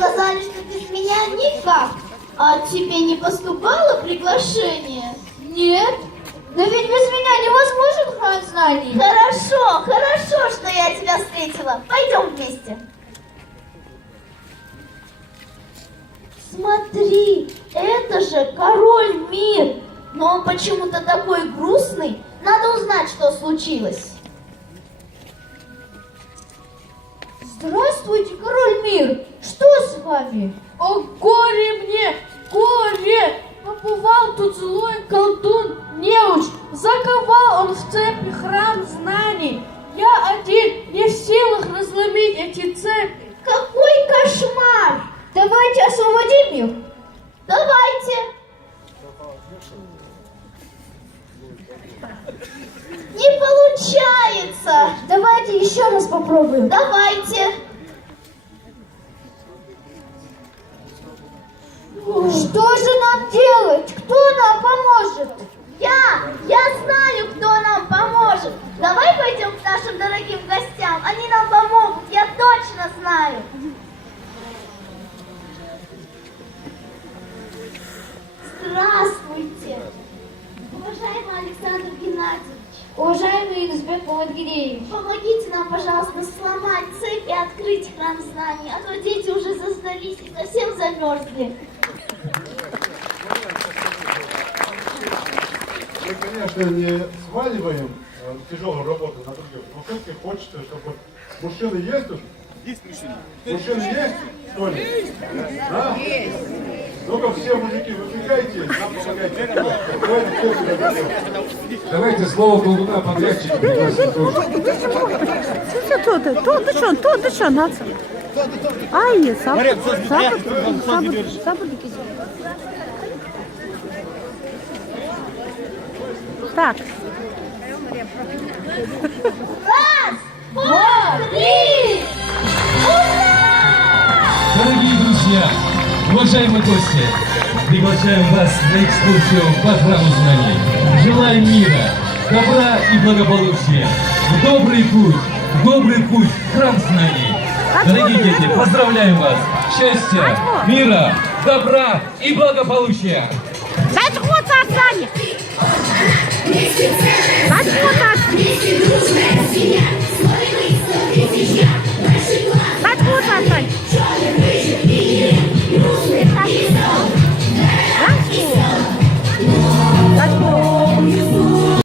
сказали, что без меня никак. А тебе не поступало приглашение? Нет. Да ведь без меня невозможен храм знаний. Хорошо, хорошо, что я тебя встретила. Пойдем вместе. Смотри, это же король Мир. Но он почему-то такой грустный. Надо узнать, что случилось. Здравствуйте, король Мир. Что с вами? О, горе мне, горе! Побывал тут злой колдун, неуч. Заковал он в цепи храм знаний. Я один не в силах разломить эти цепи. Какой кошмар! Давайте освободим их. Давайте. Не получается. Давайте еще раз попробуем. Давайте. Что же нам делать? Кто нам поможет? Я знаю, кто нам поможет. Давай пойдем к нашим дорогим гостям. Они нам помогут, я точно знаю. Здравствуйте, уважаемый Александр Геннадьевич. Уважаемый Елизбет Помогиреевич, Помогите нам, пожалуйста, сломать цепь и открыть храм знаний, а то дети уже застались и совсем замерзли. Мы, конечно, не сваливаем тяжелую работу на других, но все-таки хочется, чтобы мужчины есть тут? Есть мужчины. Мужчины есть, что ли? Да? Ну-ка, все мужики, выдвигайте, нам помогайте. Давайте все сюда. Давайте слово колдуна подрядчика пригласим тоже. То що, нація? Ай, сабу. Так. Раз, два, три! Дорогие друзья, уважаемые гости, приглашаем вас на экскурсию по храму знаний. Желаем мира, добра и благополучия. В добрый путь, в храм знаний. Дорогие дети, поздравляем вас! Счастья, мира, добра и благополучия! Зачхота, Саня! Зачхота, Сань!